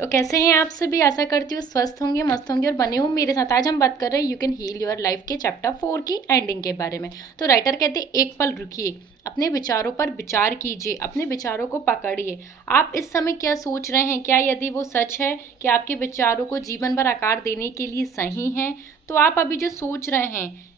तो कैसे हैं आप सभी। आशा करती हूँ स्वस्थ होंगे, मस्त होंगे और बने हो मेरे साथ। आज हम बात कर रहे हैं you can heal your life के चैप्टर 4 की एंडिंग के बारे में। तो राइटर कहते हैं एक पल रुकिए, अपने विचारों पर विचार कीजिए, अपने विचारों को पकड़िए। आप इस समय क्या सोच रहे हैं, क्या यदि वो सच है कि आपके विचारों को जीवन भर आकार देने के लिए सही हैं, तो आप अभी जो सोच रहे हैं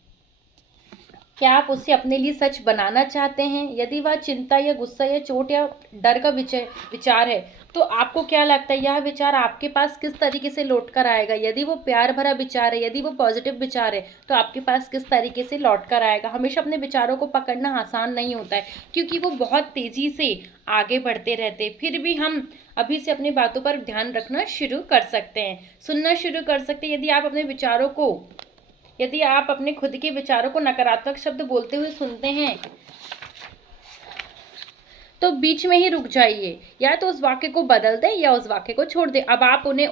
क्या आप उसे अपने लिए सच बनाना चाहते हैं। यदि वह चिंता या गुस्सा या चोट या डर का विचार है, तो आपको क्या लगता है यह विचार आपके पास किस तरीके से लौट कर आएगा। यदि वो प्यार भरा विचार है, यदि वो पॉजिटिव विचार है, तो आपके पास किस तरीके से लौट कर आएगा। हमेशा अपने विचारों को पकड़ना आसान नहीं होता है, क्योंकि वो बहुत तेजी से आगे बढ़ते रहते हैं। फिर भी हम अभी से अपनी बातों पर ध्यान रखना शुरू कर सकते हैं, सुनना शुरू कर सकते हैं। यदि आप अपने खुद के विचारों को नकारात्मक शब्द बोलते हुए सुनते हैं, तो बीच में ही रुक जाइए। या तो उस वाक्य को बदल दें या उस वाक्य को छोड़ दें। अब आप उन्हें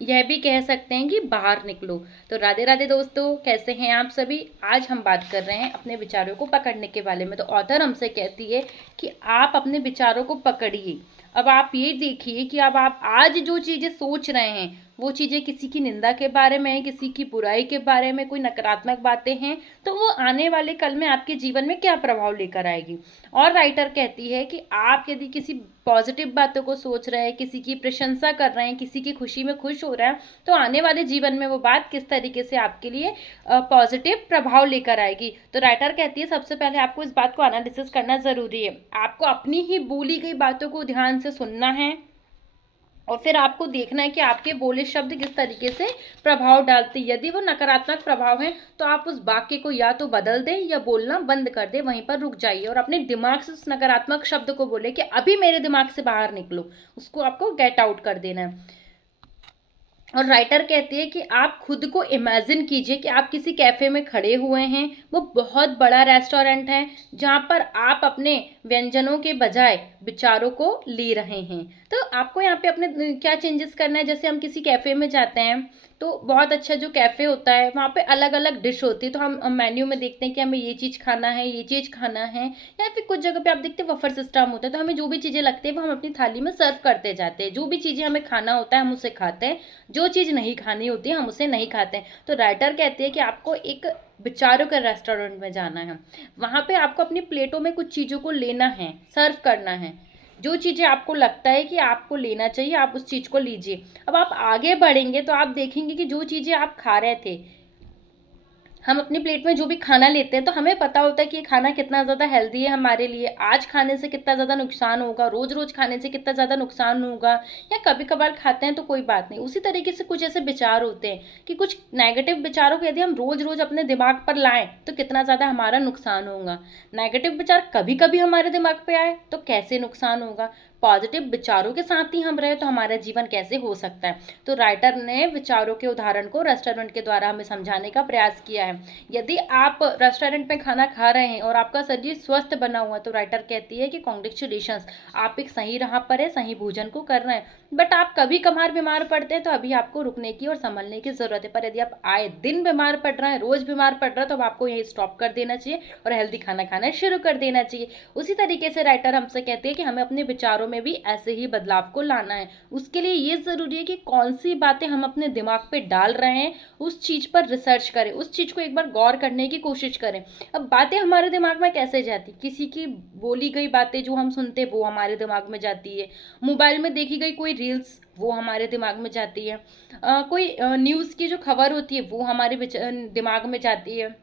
यह भी कह सकते हैं कि बाहर निकलो। तो राधे राधे दोस्तों, कैसे हैं आप सभी। आज हम बात कर रहे हैं अपने विचारों को पकड़ने के बारे में। तो ऑथर हमसे कहती है कि आप अपने विचारों को पकड़िए। अब आप ये देखिए कि अब आप आज जो चीज़ें सोच रहे हैं वो चीज़ें किसी की निंदा के बारे में है, किसी की बुराई के बारे में, कोई नकारात्मक बातें हैं, तो वो आने वाले कल में आपके जीवन में क्या प्रभाव लेकर आएगी। और राइटर कहती है कि आप यदि किसी पॉजिटिव बातों को सोच रहे हैं, किसी की प्रशंसा कर रहे हैं, किसी की खुशी में खुश हो रहे हैं, तो आने वाले जीवन में वो बात किस तरीके से आपके लिए पॉजिटिव प्रभाव लेकर आएगी। तो राइटर कहती है सबसे पहले आपको इस बात को एनालिसिस करना ज़रूरी है। आपको अपनी ही बोली गई बातों को ध्यान से सुनना है और फिर आपको देखना है कि आपके बोले शब्द किस तरीके से प्रभाव डालते हैं। यदि वो नकारात्मक प्रभाव है, तो आप उस वाक्य को या तो बदल दें या बोलना बंद कर दें, वहीं पर रुक जाइए और अपने दिमाग से उस नकारात्मक शब्द को बोले कि अभी मेरे दिमाग से बाहर निकलो। उसको आपको गेट आउट कर देना है। और राइटर कहती है कि आप खुद को इमेजिन कीजिए कि आप किसी कैफ़े में खड़े हुए हैं। वो बहुत बड़ा रेस्टोरेंट है जहाँ पर आप अपने व्यंजनों के बजाय विचारों को ले रहे हैं। तो आपको यहाँ पे अपने क्या चेंजेस करना है। जैसे हम किसी कैफ़े में जाते हैं, तो बहुत अच्छा जो कैफ़े होता है वहाँ पे अलग अलग डिश होती है, तो हम मेन्यू में देखते हैं कि हमें ये चीज़ खाना है, ये चीज़ खाना है। या फिर कुछ जगह पे आप देखते हैं बफर सिस्टम होता है, तो हमें जो भी चीज़ें लगती है वो हम अपनी थाली में सर्व करते जाते हैं। जो भी चीज़ें हमें खाना होता है हम उसे खाते हैं, जो चीज़ नहीं खानी होती है हम उसे नहीं खाते हैं। तो राइटर कहते हैं कि आपको एक विचारों के रेस्टोरेंट में जाना है। वहाँ पे आपको अपनी प्लेटों में कुछ चीज़ों को लेना है, सर्व करना है। जो चीज़ें आपको लगता है कि आपको लेना चाहिए, आप उस चीज़ को लीजिए। अब आप आगे बढ़ेंगे तो आप देखेंगे कि जो चीज़ें आप खा रहे थे, हम अपनी प्लेट में जो भी खाना लेते हैं तो हमें पता होता है कि ये खाना कितना ज़्यादा हेल्दी है हमारे लिए, आज खाने से कितना ज़्यादा नुकसान होगा, रोज़ रोज़ खाने से कितना ज़्यादा नुकसान होगा, या कभी कभार खाते हैं तो कोई बात नहीं। उसी तरीके से कुछ ऐसे विचार होते हैं कि कुछ नेगेटिव विचारों को यदि हम रोज़ रोज़ अपने दिमाग पर लाएं तो कितना ज़्यादा हमारा नुकसान होगा। नेगेटिव विचार कभी कभी हमारे दिमाग पे आए तो कैसे नुकसान होगा। पॉजिटिव विचारों के साथ ही हम रहे तो हमारा जीवन कैसे हो सकता है। तो राइटर ने विचारों के उदाहरण को रेस्टोरेंट के द्वारा हमें समझाने का प्रयास किया है। यदि आप रेस्टोरेंट में खाना खा रहे हैं और आपका शरीर स्वस्थ बना हुआ है, तो राइटर कहती है कि कॉन्ग्रेचुलेशंस, आप एक सही राह पर है, सही भोजन को कर रहे हैं। बट आप कभी कभार बीमार पड़ते हैं तो अभी आपको रुकने की और संभलने की जरूरत है। पर यदि आप आए दिन बीमार पड़ रहे हैं, रोज बीमार पड़ रहे हैं, तो अब आपको यही स्टॉप कर देना चाहिए और हेल्दी खाना खाना शुरू कर देना चाहिए। उसी तरीके से राइटर हमसे कहती है कि हमें अपने विचारों में भी ऐसे ही बदलाव को लाना है। उसके लिए ये जरूरी है कि कौन सी बातें हम अपने दिमाग पे डाल रहे हैं उस चीज पर रिसर्च करें, उस चीज को एक बार गौर करने की कोशिश करें। अब बातें हमारे दिमाग में कैसे जाती, किसी की बोली गई बातें जो हम सुनते हैं वो हमारे दिमाग में जाती है, मोबाइल में देखी गई कोई रील्स वो हमारे दिमाग में जाती है, कोई न्यूज़ की जो खबर होती है वो हमारे दिमाग में जाती है,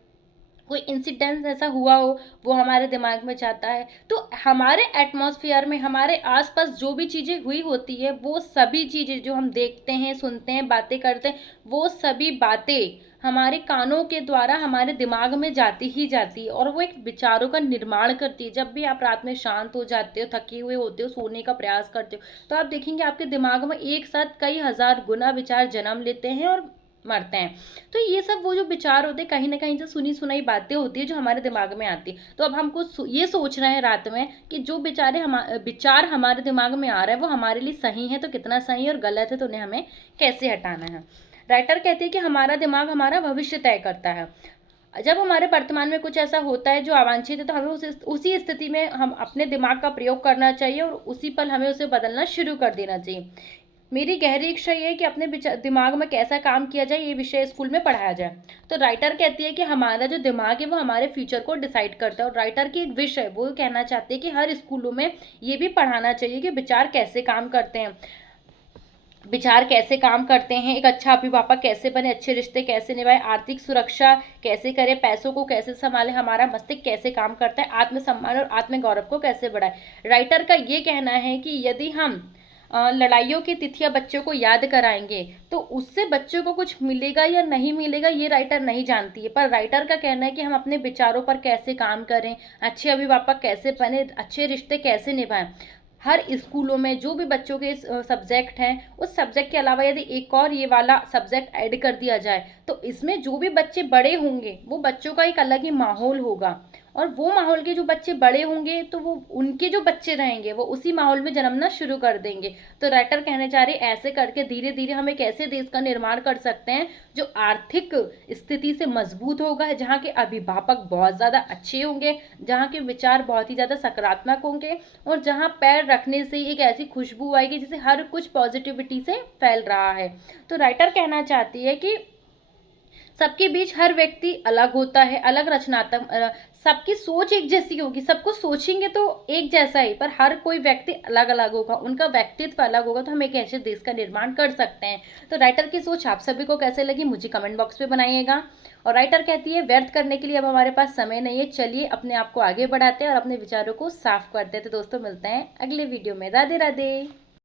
कोई इंसिडेंस ऐसा हुआ हो वो हमारे दिमाग में जाता है। तो हमारे एटमॉस्फेयर में, हमारे आसपास जो भी चीज़ें हुई होती है, वो सभी चीज़ें जो हम देखते हैं, सुनते हैं, बातें करते हैं, वो सभी बातें हमारे कानों के द्वारा हमारे दिमाग में जाती ही जाती है और वो एक विचारों का निर्माण करती है। जब भी आप रात में शांत हो जाते हो, थके हुए होते हो, सोने का प्रयास करते हो, तो आप देखेंगे आपके दिमाग में एक साथ कई हजार गुना विचार जन्म लेते हैं और मरते हैं। तो ये सब वो जो विचार होते हैं कहीं ना कहीं से सुनी सुनाई बातें होती है जो हमारे दिमाग में आती है। तो अब हमको ये सोच रहे हैं रात में कि जो विचार हमारे दिमाग में आ रहा है वो हमारे लिए सही है तो कितना सही है, और गलत है तो उन्हें हमें कैसे हटाना है। राइटर कहते हैं कि हमारा दिमाग हमारा भविष्य तय करता है। जब हमारे वर्तमान में कुछ ऐसा होता है जो अवांछित है, तो हमें उसी स्थिति में हम अपने दिमाग का प्रयोग करना चाहिए और उसी पल हमें उसे बदलना शुरू कर देना चाहिए। मेरी गहरी इच्छा ये है कि अपने दिमाग में कैसा काम किया जाए ये विषय स्कूल में पढ़ाया जाए। तो राइटर कहती है कि हमारा जो दिमाग है वो हमारे फ्यूचर को डिसाइड करता है, और राइटर की एक विश है, वो कहना चाहती है कि हर स्कूलों में ये भी पढ़ाना चाहिए कि विचार कैसे काम करते हैं, विचार कैसे काम करते हैं, एक अच्छा अभिभावक कैसे बने, अच्छे रिश्ते कैसे निभाए, आर्थिक सुरक्षा कैसे करें, पैसों को कैसे संभालें, हमारा मस्तिष्क कैसे काम करता है, आत्मसम्मान और आत्मगौरव को कैसे बढ़ाए। राइटर का ये कहना है कि यदि हम लड़ाइयों की तिथियां बच्चों को याद कराएंगे तो उससे बच्चों को कुछ मिलेगा या नहीं मिलेगा ये राइटर नहीं जानती है, पर राइटर का कहना है कि हम अपने विचारों पर कैसे काम करें, अच्छे अभिभावक कैसे बने, अच्छे रिश्ते कैसे निभाएं। हर स्कूलों में जो भी बच्चों के सब्जेक्ट हैं उस सब्जेक्ट के अलावा यदि एक और ये वाला सब्जेक्ट ऐड कर दिया जाए तो इसमें जो भी बच्चे बड़े होंगे वो बच्चों का एक अलग ही माहौल होगा, और वो माहौल के जो बच्चे बड़े होंगे तो वो उनके जो बच्चे रहेंगे वो उसी माहौल में जन्मना शुरू कर देंगे। तो राइटर कहने जा रहे ऐसे करके धीरे धीरे हम एक ऐसे देश का निर्माण कर सकते हैं जो आर्थिक स्थिति से मजबूत होगा, जहाँ के अभिभावक बहुत ज़्यादा अच्छे होंगे, जहाँ के विचार बहुत ही ज़्यादा सकारात्मक होंगे, और जहाँ पैर रखने से एक ऐसी खुशबू आएगी जिसे हर कुछ पॉजिटिविटी से फैल रहा है। तो राइटर कहना चाहती है कि सबके बीच हर व्यक्ति अलग होता है, अलग रचनात्मक, सबकी सोच एक जैसी होगी, सबको सोचेंगे तो एक जैसा ही, पर हर कोई व्यक्ति अलग अलग होगा, उनका व्यक्तित्व अलग होगा, तो हम एक ऐसे देश का निर्माण कर सकते हैं। तो राइटर की सोच आप सभी को कैसे लगी मुझे कमेंट बॉक्स में बनाइएगा। और राइटर कहती है व्यर्थ करने के लिए अब हमारे पास समय नहीं है, चलिए अपने आप को आगे बढ़ाते हैं और अपने विचारों को साफ करते हैं। तो दोस्तों मिलते हैं अगले वीडियो में। राधे राधे।